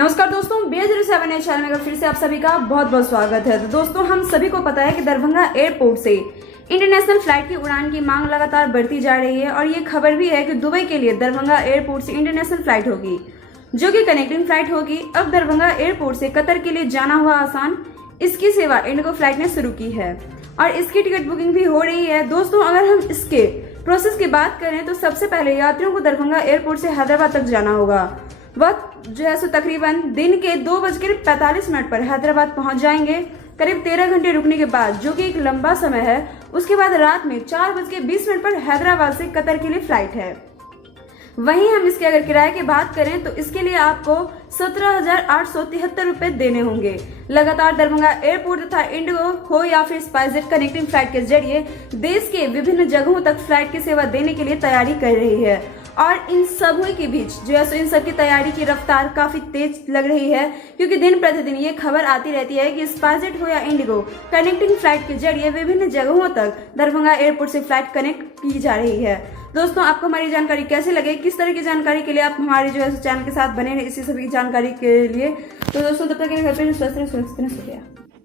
नमस्कार दोस्तों, BA07 channel में फिर से आप सभी का बहुत बहुत स्वागत है। तो दोस्तों, हम सभी को पता है कि दरभंगा एयरपोर्ट से इंटरनेशनल फ्लाइट की उड़ान की मांग लगातार बढ़ती जा रही है और ये खबर भी है कि दुबई के लिए दरभंगा एयरपोर्ट से इंटरनेशनल फ्लाइट होगी, जो कि कनेक्टिंग फ्लाइट होगी। अब दरभंगा एयरपोर्ट से कतर के लिए जाना हुआ आसान, इसकी सेवा इंडिगो फ्लाइट ने शुरू की है और इसकी टिकट बुकिंग भी हो रही है। दोस्तों, अगर हम इसके प्रोसेस की बात करें तो सबसे पहले यात्रियों को दरभंगा एयरपोर्ट से हैदराबाद तक जाना होगा। वक्त जो है सो तकरीबन दिन के 2:45 पर हैदराबाद पहुंच जाएंगे। करीब 13 घंटे रुकने के बाद, जो कि एक लंबा समय है, उसके बाद रात में 4:20 पर हैदराबाद से कतर के लिए फ्लाइट है। वहीं हम इसके अगर किराए की बात करें तो इसके लिए आपको 17,873 रुपए देने होंगे। लगातार दरभंगा एयरपोर्ट तथा इंडिगो हो या फिर स्पाइसजेट कनेक्टिंग फ्लाइट के जरिए देश के विभिन्न जगहों तक फ्लाइट की सेवा देने के लिए तैयारी कर रही है और इन सभी के बीच जो है इन सब की तैयारी की रफ्तार काफी तेज लग रही है, क्योंकि दिन प्रतिदिन ये खबर आती रहती है कि स्पाइसजेट हो या इंडिगो कनेक्टिंग फ्लाइट के जरिए विभिन्न जगहों तक दरभंगा एयरपोर्ट से फ्लाइट कनेक्ट की जा रही है। दोस्तों, आपको हमारी जानकारी कैसी लगे? किस तरह की जानकारी के लिए आप हमारे जो है चैनल के साथ बने रहे इसी सभी जानकारी के लिए। तो दोस्तों, तब तक के लिए घर पे स्वस्थ रहे, सुरक्षित रहे, शुक्रिया।